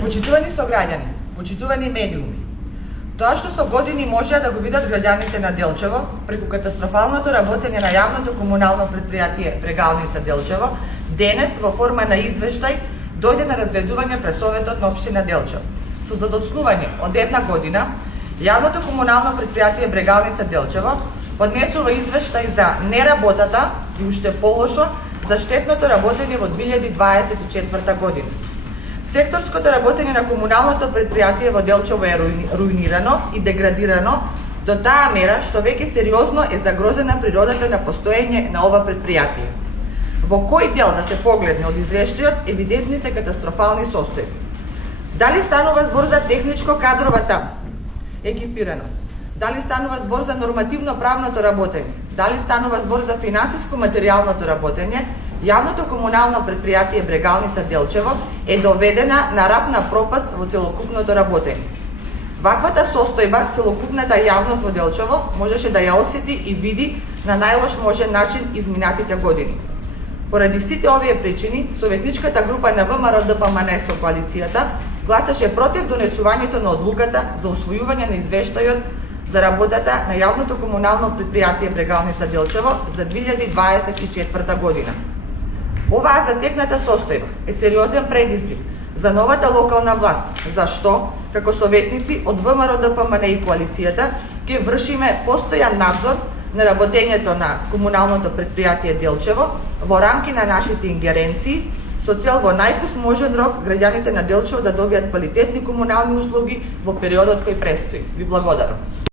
Почитувани сограѓани, почитувани медиуми, тоа што со години можеа да го видат граѓаните на Делчево преку катастрофалното работење на јавното комунално предпријатие Брегалница Делчево, денес во форма на извештај дојде на разгледување пред Советот на општина Делчево. Со задоцнување од една година, јавното комунално предпријатие Брегалница Делчево поднесува извештај за неработата и уште полошо за штетното работење во 2024 година. Секторското работење на комуналното предпријатие во Делчево е руинирано и деградирано до таа мера што веќе сериозно е загрозена природата на постоење на ова предпријатие. Во кој дел да се погледне од извештајот, евидентни се катастрофални состојби. Дали станува збор за техничко-кадровата екипираност? Дали станува збор за нормативно-правното работење? Дали станува збор за финансиско-материјалното работење? Јавното комунално предпријатие Брегалница Делчево е доведена на рап на пропаст во целокупното работење. Ваквата состојба целокупната јавност во Делчево можеше да ја осети и види на најлош можен начин изминатите години. Поради сите овие причини, советничката група на ВМРО-ДПМН со коалицијата гласаше против донесувањето на одлуката за усвојување на извештајот за работата на јавното комунално предпријатие Брегалница Делчево за 2024 година. Оваа затекната состојба е сериозен предизвик за новата локална власт, зашто, како советници од ВМРО-ДПМН и коалицијата, ќе вршиме постојан надзор на работењето на комуналното предпријатие Делчево во рамки на нашите ингеренции, со цел во најкус можен рок граѓаните на Делчево да добијат квалитетни комунални услуги во периодот кој престои. Ви благодарам.